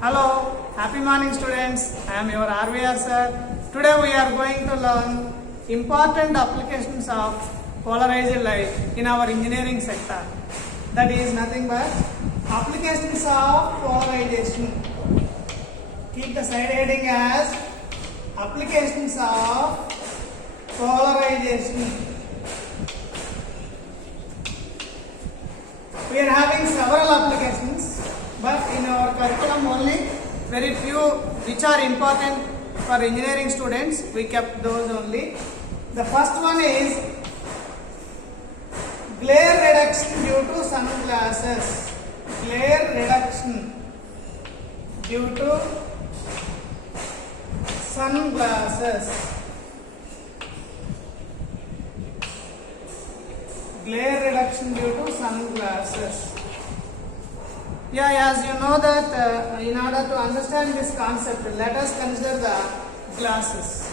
Hello, happy morning students. I am your RVR sir. Today we are going to learn important applications of polarized light in our engineering sector. That is nothing but applications of polarization. Keep the side heading as applications of polarization. We are having several applications, but in our curriculum only very few which are important for engineering students. We kept those only. The first one is glare reduction due to sunglasses. Glare reduction due to sunglasses. Glare reduction due to sunglasses. Yeah, as you know that in order to understand this concept, let us consider the glasses.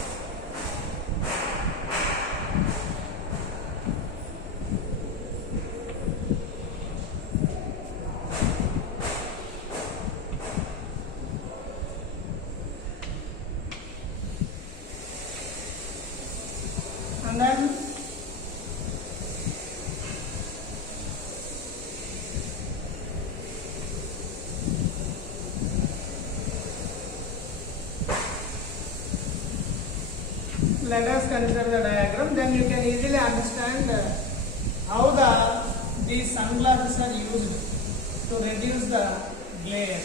And then let us consider the diagram, then you can easily understand how these sunglasses are used to reduce the glare.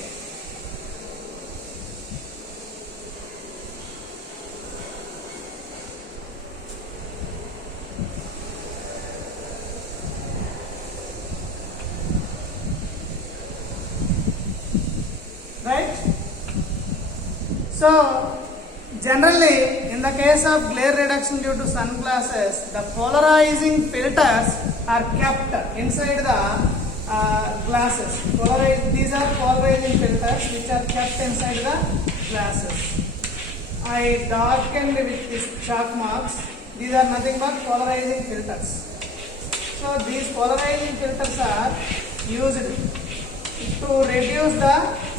Right? So, generally, in the case of glare reduction due to sunglasses, the polarizing filters are kept inside the glasses. These are polarizing filters which are kept inside the glasses. I darkened with these chalk marks. These are nothing but polarizing filters. So these polarizing filters are used to reduce the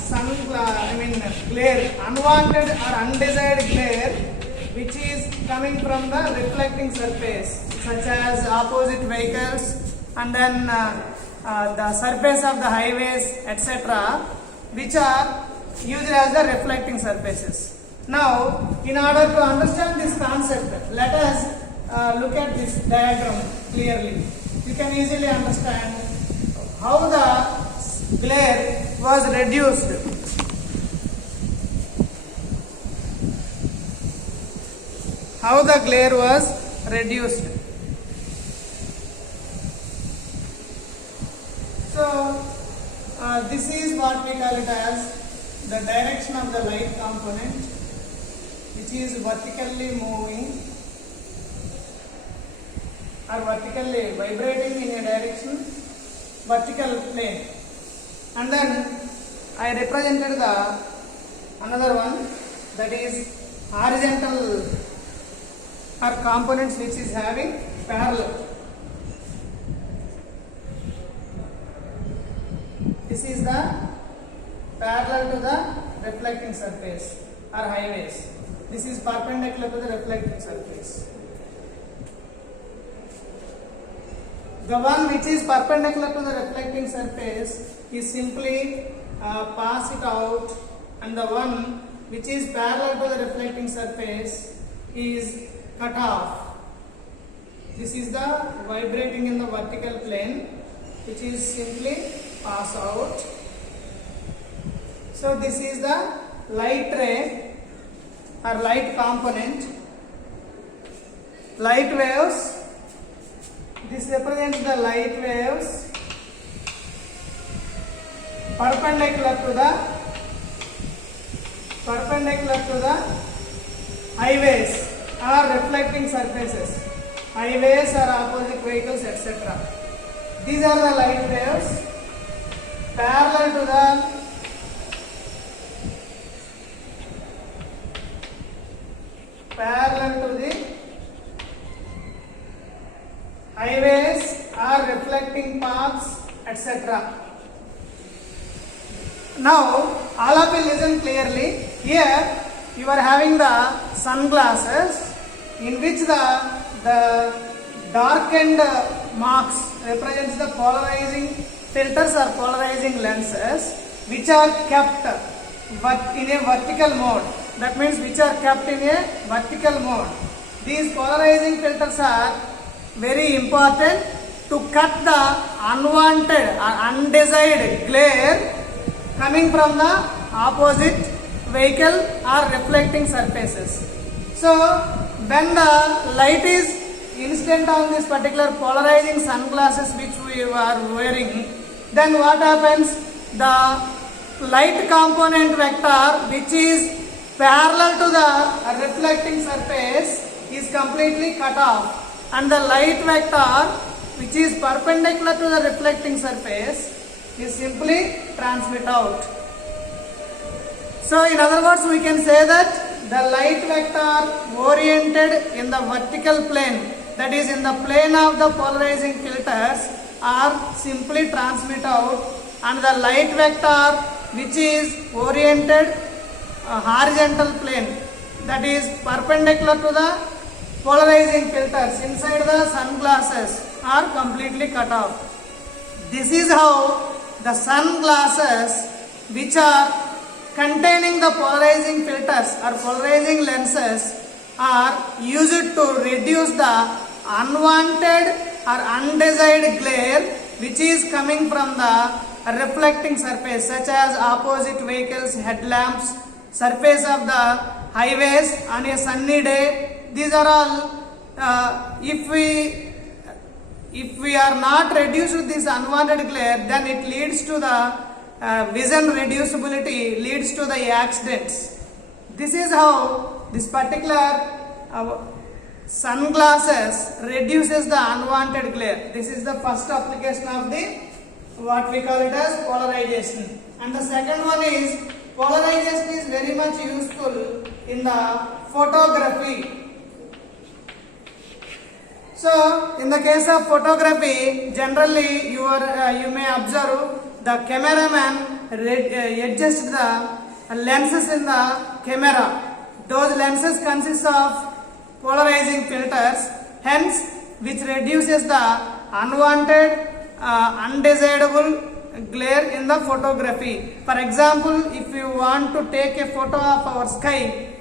glare, unwanted or undesired glare which is coming from the reflecting surface, such as opposite vehicles and then the surface of the highways, etc., which are used as the reflecting surfaces. Now, in order to understand this concept, let us look at this diagram clearly. You can easily understand how the glare was reduced. How the glare was reduced. So, this is what we call it as the direction of the light component, which is vertically moving or vertically vibrating in a direction, vertical plane. And then I represented the another one, that is horizontal or components which is having parallel. This is the parallel to the reflecting surface or highways. This is perpendicular to the reflecting surface. The one which is perpendicular to the reflecting surface is simply pass it out, and the one which is parallel to the reflecting surface is cut off. This is the vibrating in the vertical plane, which is simply pass out. So this is the light ray or light component. Light waves. This represents the light waves perpendicular to the highways or reflecting surfaces, highways or opposite vehicles, etc. These are the light waves parallel to the highways or reflecting paths, etc. Now, all of you listen clearly. Here you are having the sunglasses in which the darkened marks represents the polarizing filters or polarizing lenses which are kept in a vertical mode. That means which are kept in a vertical mode. These polarizing filters are very important to cut the unwanted or undesired glare coming from the opposite vehicle or reflecting surfaces. So when the light is incident on this particular polarizing sunglasses which we are wearing, then what happens? The light component vector which is parallel to the reflecting surface is completely cut off, and the light vector which is perpendicular to the reflecting surface is simply transmit out. So in other words, we can say that the light vector oriented in the vertical plane, that is in the plane of the polarizing filters, are simply transmit out, and the light vector which is oriented horizontal plane, that is perpendicular to the polarizing filters inside the sunglasses, are completely cut off. This is how the sunglasses which are containing the polarizing filters or polarizing lenses are used to reduce the unwanted or undesired glare which is coming from the reflecting surface, such as opposite vehicles, headlamps, surface of the highways on a sunny day. These are all, if we are not reduced with this unwanted glare, then it leads to the vision reducibility, leads to the accidents. This is how this particular sunglasses reduces the unwanted glare. This is the first application of the what we call it as polarization. And the second one is polarization is very much useful in the photography. So in the case of photography, generally you may observe the cameraman adjusts the lenses in the camera. Those lenses consist of polarizing filters, hence which reduces the unwanted undesirable glare in the photography. For example, if you want to take a photo of our sky,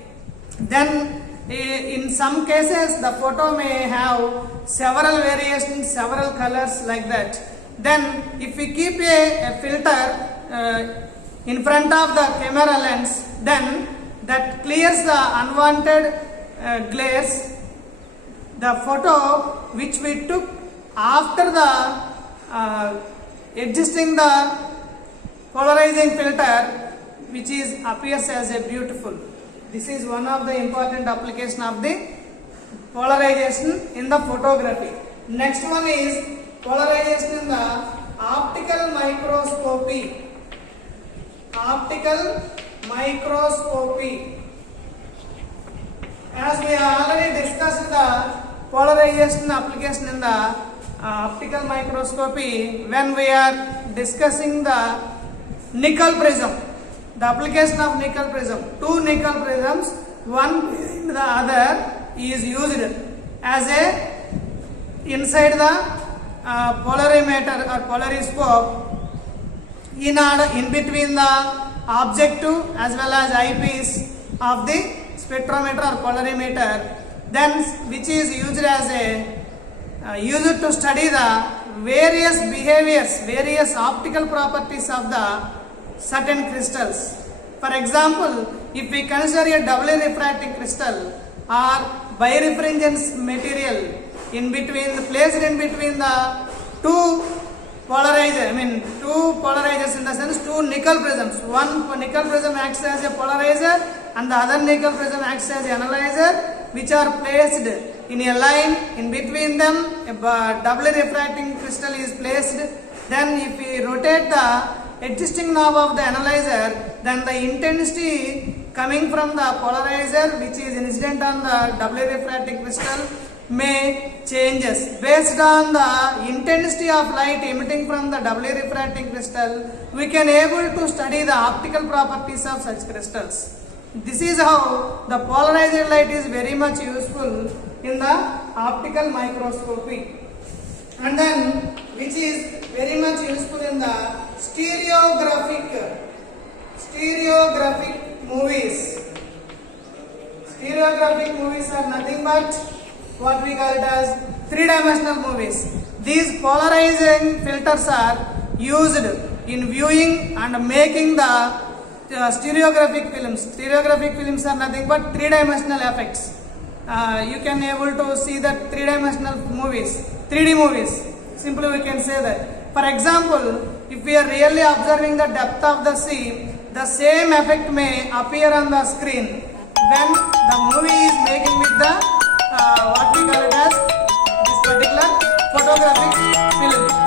then in some cases the photo may have several variations, several colors like that. Then if we keep a filter in front of the camera lens, then that clears the unwanted glares. The photo which we took after the adjusting the polarizing filter, which is appears as a beautiful. This is one of the important application of the polarization in the photography. Next one is polarization in the optical microscopy. Optical microscopy. As we have already discussed the polarization application in the optical microscopy when we are discussing the nickel prism. The application of nickel prism. Two nickel prisms, one behind the other, is used as a inside the polarimeter or polariscope in between the objective as well as eyepiece of the spectrometer or polarimeter, then which is used as a used to study the various behaviors, various optical properties of the certain crystals. For example, if we consider a doubly refracting crystal or birefringence material placed in between the two polarizers, two polarizers in the sense two nickel prisms. One nickel prism acts as a polarizer and the other nickel prism acts as an analyzer, which are placed in a line. In between them, a doubly refracting crystal is placed. Then if we rotate the adjusting knob of the analyzer, then the intensity coming from the polarizer, which is incident on the doubly refracting crystal, may changes based on the intensity of light emitting from the doubly refracting crystal. We can able to study the optical properties of such crystals. This is how the polarized light is very much useful in the optical microscopy, and then which is very much useful in the stereographic movies. Stereographic movies are nothing but what we call it as three-dimensional movies. These polarizing filters are used in viewing and making the stereographic films. Stereographic films are nothing but three-dimensional effects. You can able to see that three-dimensional movies, 3D movies. Simply we can say that. For example, if we are really observing the depth of the sea, the same effect may appear on the screen when the movie is making with the what we call it as this particular photographic film.